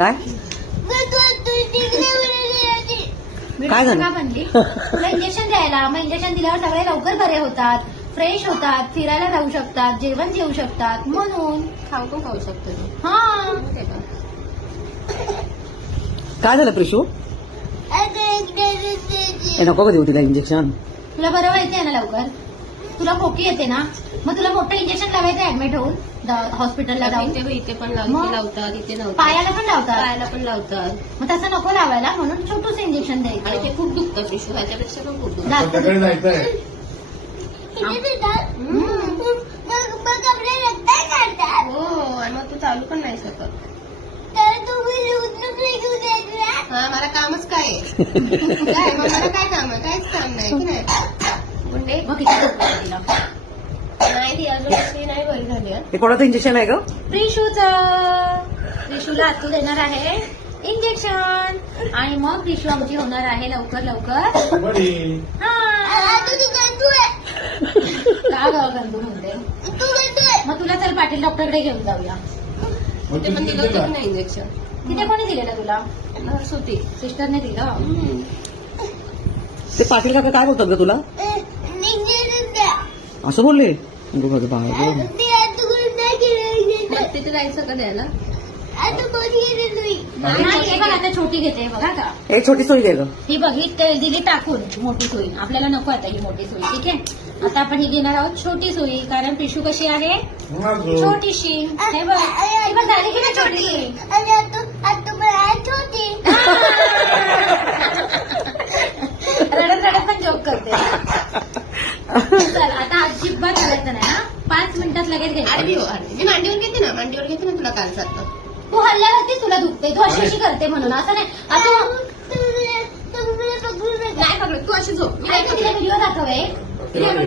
काय काय झालं? का बनली तुला इंजेक्शन द्यायला, मग इंजेक्शन दिल्यावर सगळे लवकर बरे होतात, फ्रेश होतात, फिरायला जाऊ शकतात, जेवण जेवू शकतात, म्हणून खाऊ पण खाऊ शकतो तू. हा. ते का? काय झालं प्रिशू? हे नको का देऊ तिला इंजेक्शन? तुला बरं व्हायचंय ना लवकर, तुला खोकी येते ना, मग तुला मोठं इंजेक्शन लावायचं ऍडमिट होऊन हॉस्पिटलला जाऊन. इथे पण मग? लावतात, इथे लावतात, पायाला पण लावतात, पायाला पण लावतात. मग तसं नको लावायला, म्हणून छोटूस इंजेक्शन आणि द्यायचं. ते खूप दुखतं पिशू, ह्याच्यापेक्षा पण खूप दुखतं. जास्त आपल्याकडे जायचंय. हो, आणि मग तू चालू पण नाही शकत. हा, मला कामच काय आहे? काय मग मला काय काम आहे? काहीच काम नाही की नाही. गुंडे मग किती दुखतं तिला. नाही, ती अजून अशी नाही बरी झाली हं. हे कोणाचं इंजेक्शन आहे ग? प्रिशूला आतू देणार आहे इंजेक्शन, आणि मग प्रिशू आमची होणार आहे लवकर लवकर. बरी. हा. का ग गंदू म्हणते? मग तुला चल पाटील डॉक्टरकडे घेऊन जाऊया. मग ते पण तुम्ही दिलं दिलं होतं की का? नाही इंजेक्शन? तिथे कोणी दिलेलं तुला? नर्स होती. सिस्टरने दिलं. ते पाटील काका काय बोलतात ग तुला? असं बोलले? अगं माझं बाळ गं. मग तिथे जायचं का द्यायला? नाही, हे बघ आता छोटी घेते बघा का. एक छोटी सोयी दे ग. ही बघ, ही दिली टाकून मोठी सोयी. आपल्याला नको आता ही मोठी सोयी, ठीक आहे. आता आपण ही घेणार आहोत छोटी सोयी, कारण पिशू कशी आहे माझं. छोटीशी. हे बघ, ही बघ झाली की नाही छोटी सोयी. रडत रडत पण जोक करते. चल आता अजिबात करायचं नाही हा. 5 मिनिटात लगेच घ्यायचं. अरे हो, अरे मी मांडीवर घेते ना, मांडीवर घेते ना तुला काल सारखं. तू हल्ल्यावरती तुला दुखते, तू अशी अशी करते म्हणून. असं नाही, असं नाही पकडत, तू अशी झोप. मी नाही तिला व्हिडिओ दाखव एक. तिला